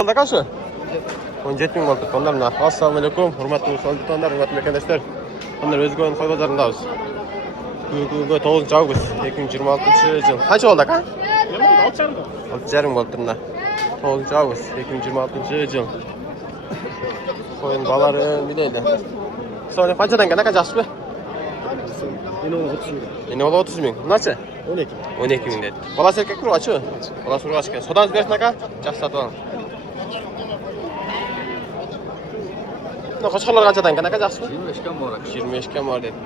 Oldu kaçı? 17 bin oldu. Onlarla. Assalamu alaikum. Hurmatlı musulmonlar, hurmatlı mekandaşlar. Onlar Özgün Koy Bazarındayız. Bugün 9 Ağustos 2026 yıl. Kaç oldu ka? 6,5 oldu turna. 9 Ağustos 2026 yıl. Koyun baları bileydi. Sonra kaçadan gene kaçarsın mı? Yine ola 30 bin. Nasıl? 12 bin dedi. Balası erkek mi açı? Balası ruh açık. Sodan versin ka? Жақсы сатып алам. Mına qo'shqorlar qanchadan ekan aka, yaxshimi? 25 ga bor. 25 ga bor dedi.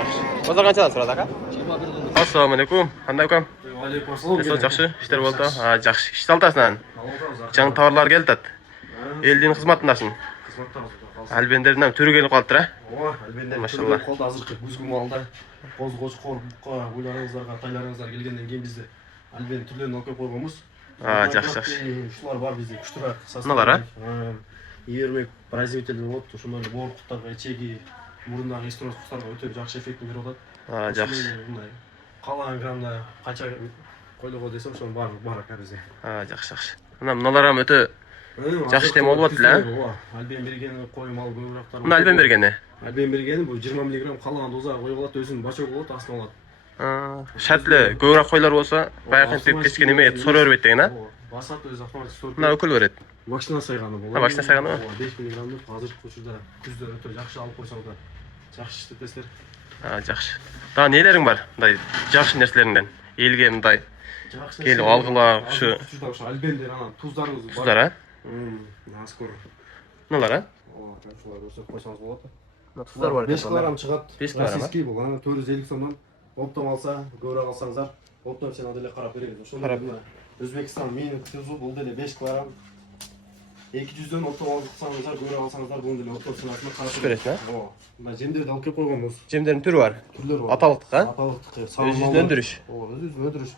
Yaxshi. Bozor qanchadan so'radi aka? 21 dan. Assalomu alaykum. Qanday ukam? Va alaykum assalom. Nasıl yaxshi? İşler bo'ldi? Ha, yaxshi. Ish saltasan. Жаңы tovarlar keldi. Elдің xizmatindasың. Albenderden türü gelip kaldı ha? Albenderden maşallah. Kolda hazırlık buzgun malda. Qoz qo'shqor, o'ylaringizlarga, qaylaringizlar kelgandan keyin bizde alben turlarini olib qo'yganmiz. Ha, yaxshi. Shular bor bizde kuchliroq. Nimalar ha? Yermek производитель bo'libdi. Shunday bo'rqutlarga, ichagi, burundagi estroz qutlarga o'ta yaxshi effektni beradi. Ha, yaxshi. Qalan gramda qancha qo'yilgan desam, shuni bor aka bizde. Ha, yaxshi. Mınalar ham o'ta yaxshi dem bo'lyapti-la. Alben bergeni qo'yim al go'yroqlar. Buni alben bergeni? Alben bergeni bu 20 mg qalan doza qo'yib oladi, o'zini bachok bo'ladi, aslan oladi. Ha, shartli go'yroq qo'ylar bo'lsa, bayaqin deb ketgan nima edi, so'rab berib ha? Basat o'zi avtomatik so'rib. Mana o'kil beradi. Makina sayg'ani bo'ladi. Ha, makina sayg'ani. 5 mg deb hozir ko'chada kuzda o'ta yaxshi olib qo'ysangiz, yaxshi ishlatasizlar. Ha, yaxshi. Daha nelerin var? Day, yaxshi narsalaridan. Elga bunday kelib olg'ila shu albenler ana tuzlarimiz bor. Tuzlar ha? Naskor. Nimalar ha? Shular o'sib qo'ysangiz bo'ladi. Tuzlar bor. 5 kg chiqadi. 5 kg. Rossiyskiy bu, ana 450 so'mdan optom olsa, go'ra olsangizlar, optom sen adile qarab beradi. Shunday O'zbekiston meni tuzu bo'ldi 5 kg. 200 dan optom olsangizlar, go'ra olsangizlar, bunday optom sanasini qarab beradi. Ha. Mana jemderni olib kelib qo'yganmiz. Jemderning turi bor. Turlar bor. Ataliqdi ha? Ataliqdi. O'z-o'zini o'ndirish. O'z-o'zini o'ndirish.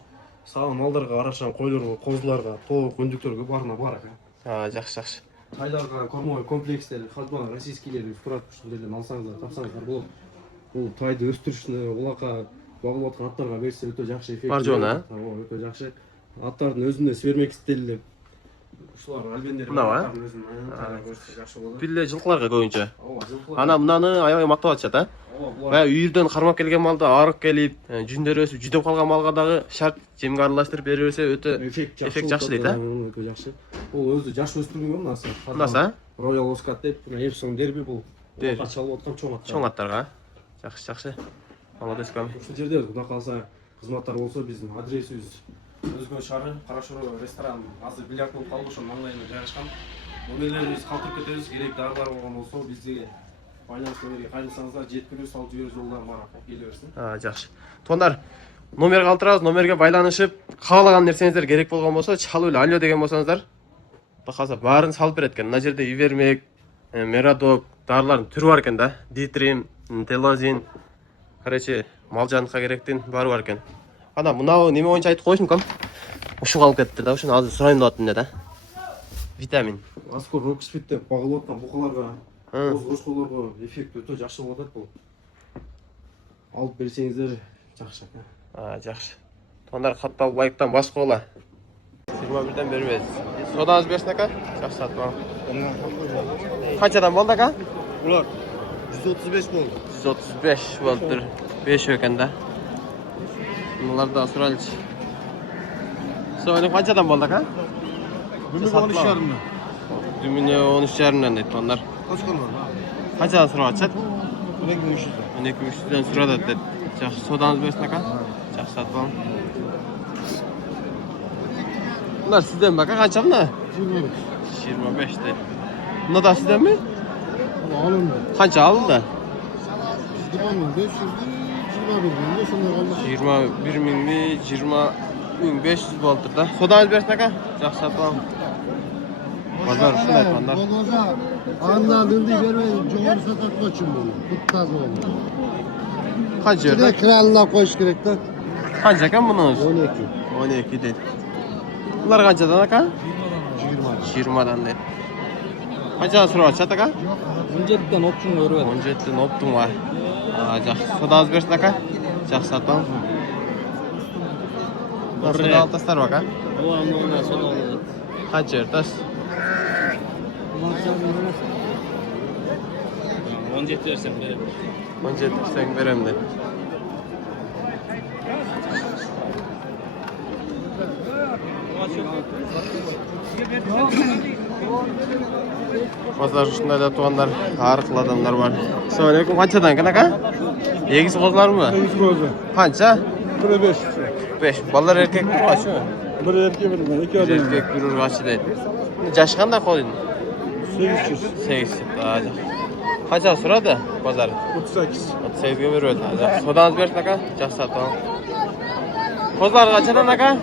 Sağlam mallarga, arashan qo'ylarga, qo'zlarga, to'q, ko'nduktorga barna bor aka. Ha, yaxshi. Taylarga, kormoy komplekslar, xodman rossiyskiylarni surat qilishlardan olsangizlar, topsangizlar bo'ladi. Bu tayni o'stirishni, ularga bog'layotgan atlarga bersa o'ta yaxshi effekt. Bor jo'na. Ha, o'ta yaxshi. Atlarni o'zini svermek stillib shular albenler atlarni o'zini yaxshi bo'ladi. Pille жылқыларға көбінше. Ана мынаны аяғы мақтап атышат, а? Бая үйірден қармап келген малды арық келіп, жүндер өсіп, жүдеп қалған малға дағы шарт жемге араластырып бере берсе өте эффект жақсы дейді, а? Өте жақсы. Бұл өзі жаш өстірген ғой мынасы. Мынасы, а? Royal Oscar деп, Epson дерби бұл. Оларға шалып отқан чоң аттар. Чоң аттарға. Жақсы. Молодец көм. Осы жерде құда қалса қызматтар болса біздің адресіміз Өзгөн шары, Қарашоры ресторан, азыр бильярд болып қалды, ошо маңайына жайгашкан. Номерлерибиз калтырып кетебиз, керек дардар болгон болсо бизге байланыш номерге кайрылсаңыздар, жеткирип салып жиберүү жолдору бар, келе берсин. Жакшы. Тондар номер калтырабыз, номерге байланышып, каалаган нерсеңиздер керек болгон болсо, чалып эле алло деген болсоңуздар, бакаса баарын салып берет экен. Мына жерде Ивермек, Мерадок дарылардын түрү бар экен да. Дитрим, Телозин, короче, мал жаныкка керектин баары бар экен. Ана мынау неме боюнча айтып коюшум кам? Ушуга алып кетти да, ушуну азыр сурайм деп аттым да. Витамин. Аскор Роксфит деп багылып аткан букаларга, коз-кошколорго эффект өтө жакшы болот атат бул. Алып берсеңиздер жакшы экен. Жакшы. Тондар катталып байыктан баш кола. 21ден бербейбиз. Содаңыз берсин ака? Жакшы сатып ал. Канчадан болду ака? Булар 135 болду. 135 болду. 5 экен да. Bunlar da suralç. Sonra kaçadan boldu ha? Dümünü 13'lerinde. Dümünü 13'lerinde dedi onlar. Kaç kalır? Kaçadan sonra açat? 12.300'den. 12.300'den sonra da dedi. Жақсы соданыз берсін ака? Жақсы сатып алың. Bunlar sizden bak kaça mı? 25 de. Bunlar da sizden mi? Alındı. Kaça alındı? 21 bin mi? 21.500 boldur da. Sodanız bersin aka? Жақсы сатып алың. Bazar şunday tonlar. Anlar dindi vermeyin. Çoğunu satatma için bunu. Tuttaz oldu. Kaç Bir de yerde? kralına koş gerek de. Kaç ekan bununuz? 12. 12 dedi. Bunlar kaçadan aka? 20. 20'dan dedi. Kaçadan sonra açat aka? 17'den option görüyor. 17'den optum var. Жақсы. Соданыз берсін aka? Жақсы сатып алың. Soda altaslar bak ha? Soda aldı. Kaç yer tas? 17 versem de. 17 sen verem de. Pazar üstünde de tuğanlar, harıklı adamlar var. Selamünaleyküm. Kaçadan kanaka? Egiz kozlar mı? Egiz kozu. Kança? 45. 5. Ballar erkek bir kaçı mı? Bir erkek bir iki Bir adam. erkek bir urgaçı değil. Yaşkan da koyun. 800. 8. Daha kaça sırada pazar? 38. 38'e veriyor. Sodanız versin aka. Жақсы tamam. Kozlar kaçadan aka?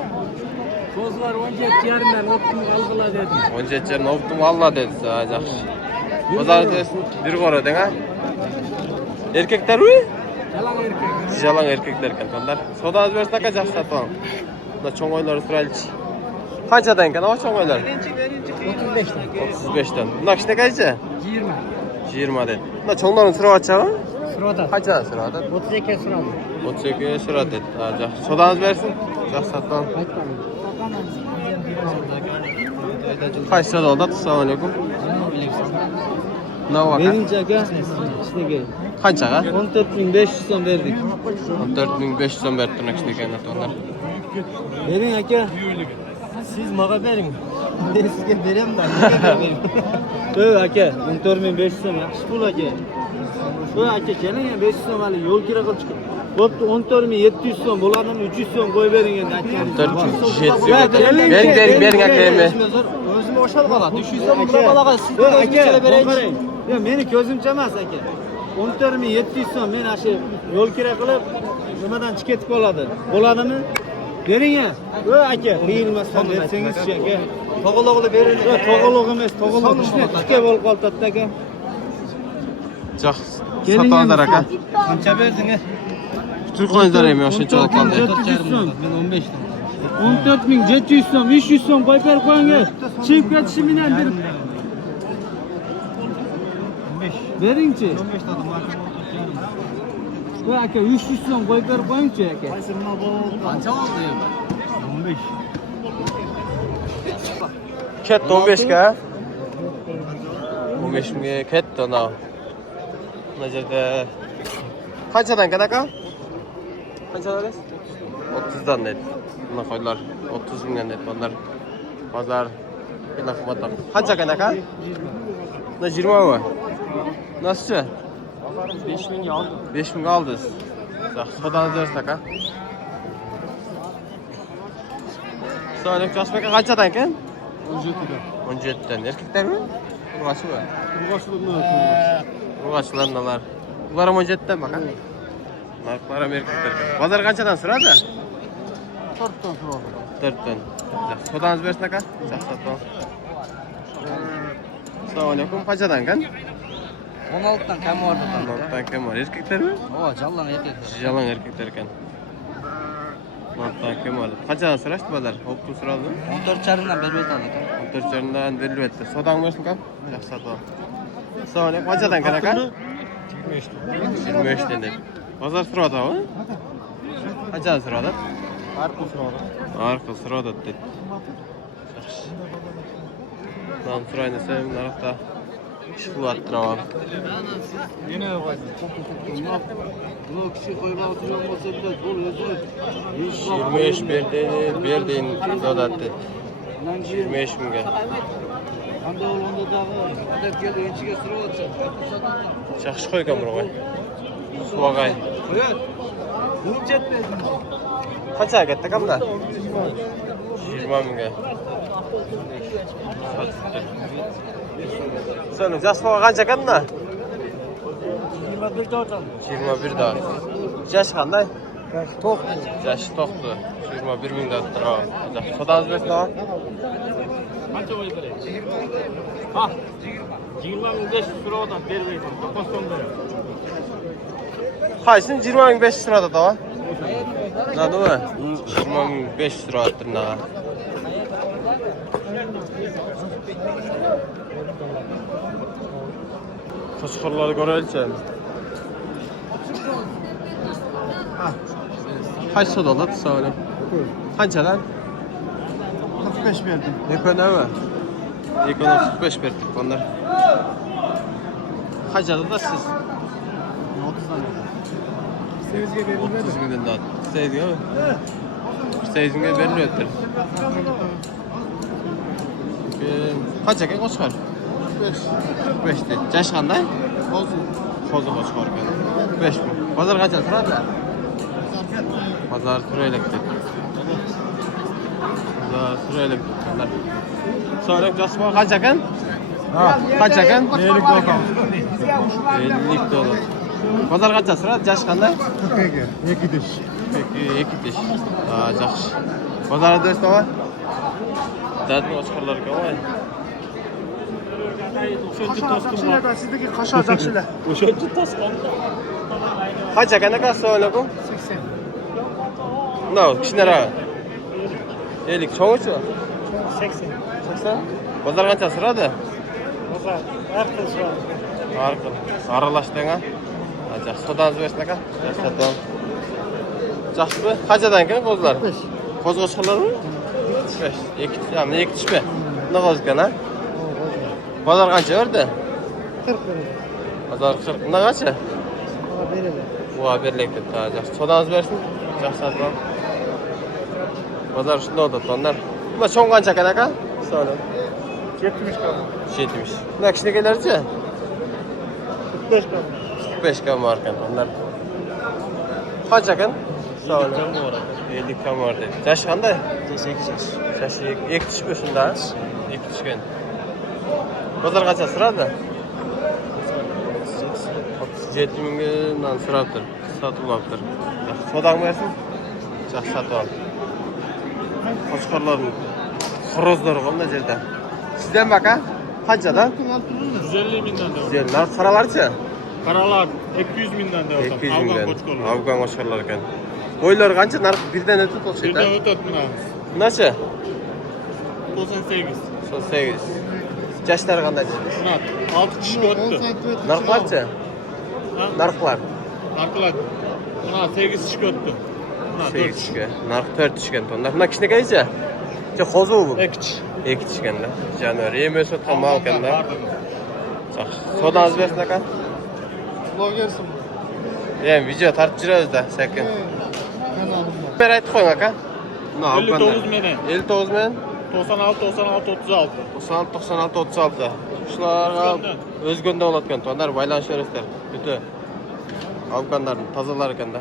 Kozlar 17 yarından optum algıla dedim. 17 жерін optum Allah dedi. Daha жақсы. Pazar desin bir kora den ha? Erkekler mi? Yalan erkek. Jalan erkekler ekan tonlar. Sodanız versin aka. Жақсы tamam. Mına çoğun oyları sıraylıçı. Kaçadan ekan o çoğun oylar? 35'ten. 35'ten. Buna işte kaçı? 20. 20 dedi. Buna çoğunların sıra açağı mı? Sırada. Kaçadan sıra adı? 32 sıralı. 32'ye sıra dedi. Daha жақсы. Sodanız versin. Жақсы tamam. Kaç sıra oldu? Assalamualaikum. Ne var? Verince aga işte gel. Kaç aga? 14.500 son verdik. 4500 verdim işte kendi onlar. Verin aga. Siz maga verin. Ben sizge verem da. Niye vermeyim? Öyle aga. 14.500 son yaxşı pul aga. Öyle aga gelin ya 500 son hali yol kira kılıp çıkın. Boptu 14.700 son bulanın 300 son koy verin yani. 14.700 verin akemi. Özümü oşal kala. Düşüyse bu kadar balaga siz de özümçele vereyim. Ya meni gözüm çamaz aka. 14.700 son men aşı yol kira kılıp nimadan çıketip oladı. Olanını verin ya. Öyle aka. Kıyılmazsan verseniz şey aka. Toğuluğunu verin. Toğuluğu emas, toğuluğu içine tike bol kaltatdı aka. Жақсы. Сатаңыздар aka. Qancha verdin ha? Türk oyuncular emi oşunçalık kaldı. 14.700 son. Men 15'ten. 14.700 son, 500 son koy ver koyun. Çıkıp geçişimden bir. Verinci. 15 tadım var. Bu aka 300 son koy ver koyunca aka. Qancha oldu? 15. Ketdi 15'ga. 15 mingga ketdi ana. Buna жерде qanchadan ekan aka? Qanchadan dedingiz? 30'dan dedi. Buna qo'ydilar 30 mingdan dedi. Bunlar pazar qanaqa qimmatlar. Qancha ekan aka? Buna 20 mi? Nasılçı? 5 ming oldu. 5 mingga oldingiz. Yaxshi, sodangizni bersin aka. Assalomu Yoshbek aka qanchadan ekan? 17'den. 17'den. Erkeklermi? Urg'achimi? Urg'achlarnalar. Ular ham 17'den bak ha. Narxlar ham erkeklar ekan. Bozor qanchadan so'radi? 4'ten sonra. 4'dan. Sodangizni bersin aka. Yaxshi, tamam. Assalomu alaykum. Qanchadan ekan? 16'dan kam vardı. 16'dan kim var? Erkeklermi? O jallan erkekler. Yalan erkekler ekan. 16'dan kim var? Qanchadan so'rashdi bozor? Optum so'radi. 14 charından bermey aldı. 14 jarından berilibdi. Sodang bersin aka. Yaxshi, tamam. Assalomu alaykum. Qanchadan ekan aka? 25'ten dedi. Pazar so'radi mi? Qanchadan so'radi? Arka sonra. Arka so'radi dedi. Yaxshi. Ben so'rayın desem, narxda ish qilyaptiraman. Yine var. Bu kişi koyma oturuyor olsa bile bol yazıyor. 25 berdiğin zodat dedi. 25 mingga. Anda onda da adet geldi ençige sıra olacak. Yaxshi qo'ygan burg'ay. Suvoqay. Koyat. Bunun jetmedin. Qancha katta kamda? 20 mingga. Sen jasmoq qancha kanda? 21 dolar. 21 da. Yaş qanday? Tok. Yaşı to'qdi. 21 mingdan turadi. Sodangiz bersin ha? Qancha bo'lib beradi? Ha. 25 so'rovdan bermaydi. To'qsonda. Qaysin 20500 turadi da? Nadimi? 20500 turadi na. Qo'shqorlarni ko'raylik. Kaç sodalar? Söyle. Qanchadan? 45 verdim. Ne kadar mı? 2.35 berdik onlar. Qanchada da siz? 30 milyon daha. Sevdi mi? 48 milyon verilyapti. Qancha ekan qo'chqor? 45 de. Yash qanday? Qo'zi qo'chqor ekan. 5 ming. Bozor qancha turadi? Bozor turaylik deb. Bozor turaylik deb. So'rab jasmo qancha ekan? Qancha ekan? 50 dollar. Bozor qancha turadi? Yash qanday? 2 dish. 2 dish. Ha, yaxshi. Bozorda do'stlar. Dad qo'chqorlar ekan voy. Sizdeki kaşar jakşılar. Qancha ekan aka? Assalomu alaykum. 80. No, kishinara. 50 cho'g'chi? 80. 80. Bozor qancha turadi? Bozar. Her kız var. Arqil. Aralashding a? Acha, sodangiz bersin aka. Yaxshi. Yaxshimi? Qanchadan ekan qo'zlar? 5. Qo'z qo'shqanlarmi? 5. 2 ham 2 tishmi? Nima qo'z ekan a? Bozor qancha berdi? 40 verir. Bozor 40. Nima qancha? Bana verirler. Buğa berlik deb. Yaxshi. Sodangiz bersin. Yaxshi sotib. Bozor shunday o'tadi onlar. Nima cho'ng qancha ekan aka? Sog'lik. 70 kaldı. 70. Nima kichkinalarchi? 45 kaldı. 45 kam var ekan onlar. Qancha ekan? Sog'lik. 50 kam var dedi. Yash qanday? 8. Yash 2 tishmi shunda? 2 tishgan. Bozor qancha turadi? 37 mingdan so'rabdir. Sotib olibdir. Sodaq bersin. Yaxshi sotib ol. Qo'chqorlarni xorozlar qoldi yerda. Sizdan baka? Qanchada? 150 binden de var. Sizlar qaralarchi? Karalar 200 binden de var. 200 Avgan mingdan. koçkollar. Afgan qo'chqorlar ekan. Qo'ylar qancha? Narx birdan o'tib Bir o'xshaydi. de ötet mi abi? Necha? 98. 8. Yaşlar qanday? Şunat. 6 kişi öttü. Narxlarchi? Ha? Narxlar Narkılar. Buna 8 kişi öttü. Buna 4 8 kişi. tishga. Narx 4 tishgan tonlar. Buna kichkinagacha? Qo'zi bu. 2 kişi. 2 tishganda. Januar yem o'sotgan mal ekanda. Yaxshi. Sodangiz bersin aka. Blogersin. Yani video tartib jiramiz-da, sekin. Kanalımda. Bir aytib qo'ying aka. 59 menen. 59 men 96, 96, 36. 96 96 36. Shularga o'zgondan olayotgan tonlar baylanishlar. Juda Afganlarni tozalar ekanda.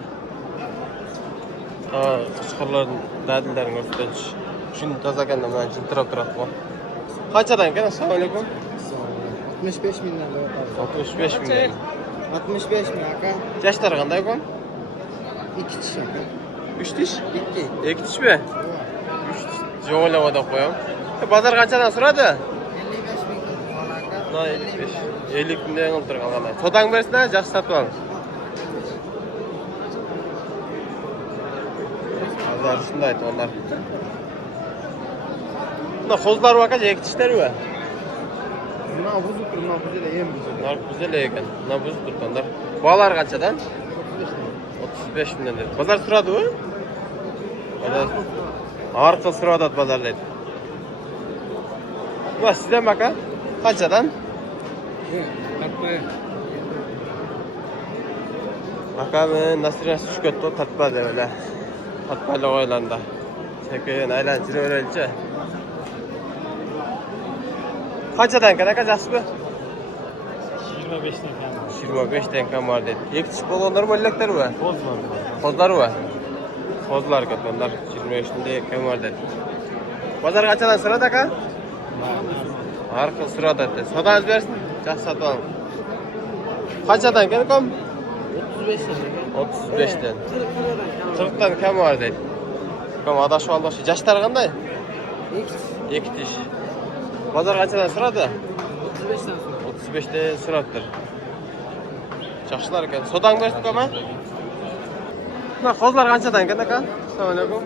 Qo'chqorlarning dadillerini ko'rsatish. Shuni toza ekanda mana jintirab turadi bu. Qanchadan ekan? Assalomu alaykum. 65 binden de var. 65 ming. 65 mi aka? Yaşlar qanday ekan? 2 kişi aka. 3 tish? 2. 2 tishmi? 3 tish. Jo'g'lavada qo'yam. Bozor qanchadan suradi? 55 bin aka. 55. 50 mingdan o'ltirib qolganlar. Sodang bersin, yaxshi sotib ol. Bozor shunday aytdi onlar. Bunda qo'zlar var aka, 2 tishlar va. Buna buzuk, buna buzuk yem buzuk. Narx güzel ekan. Buna buz turganlar. Bolalar qanchadan? 35 mingdan dedi. Bozor suradi u? Bozor. Arqil suradi bozor dedi. Va sizdan aka? Qanchadan? Aka men nasirasi tushib ketdi, tatbada öyle. Tatbada oylanda. Sekin aylanib yuraveraylikchi. Qanchadan ekan aka jasbi? 25 'den kam. 25 dan kam var dedi. İlk tiş bolonlar bo'laklar va? Bozlar. Qozlar va? Qozlar katonlar 25 dan kam var dedi. Bozor qanchadan suradi aka? Har xil suradi dedi. Sodangiz bersin, yaxshi sotib oling. Qanchadan ekan kom? 35 'den. 35 dan. 40 dan kam var dedi. Kom adashib oldi. Yoshlar qanday? 2 tish. Bozor qanchadan suradi? 35 'den sonra. 35 dan suradidir. Yaxshilar ekan. Sodang bersin kom ha? Mana qozlar qanchadan ekan aka? Assalomu alaykum.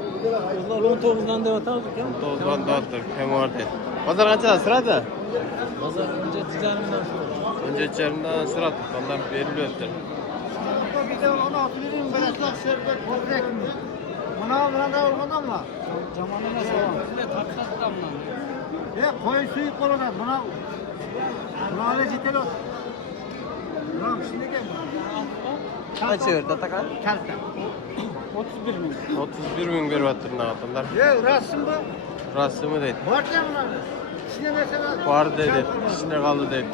Bunlar 19 'dan da atardık ya. 9dan dotdir, kam var dedi. Bozor qanchadan suradi? Pazar önce ticaretimden sonra. Önce içerinden suradi. Onlar berilibdir. Bir de ona atılırım böyle şerbet böbrek mi? Buna da olmadan mı? Zamanına sonra. Ne taklat damlan. Koyun suyu koladan. Buna öyle ciddi olsun. Buna şimdi gel. Kaç verdi Atakan? Kalkta. 31 bin berip attır mına adamlar. Yok rasım bu. Rasımı deydi. Var ya bunlar. İçine mesela. Var dedi. İçinde kaldı dedi.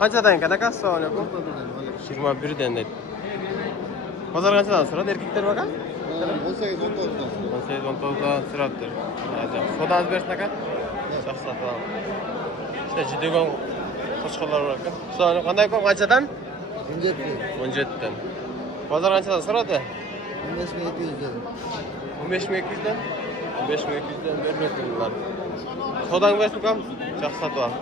Kaçadan kanaka? Assalamu alaikum. 21'den dedi. Pazar kaçadan sıra erkekler bakan? 18-19'dan sıradır. Soda az versin aka? Çok satalım. İşte ciddi kon koşkalar var bakın. Sonra kanday kon kaçadan? 17'den. Pazar kaçadan sıradı? 15.200'den. 15.200'den vermek bunlar. Sodan versin kam? Çok satalım.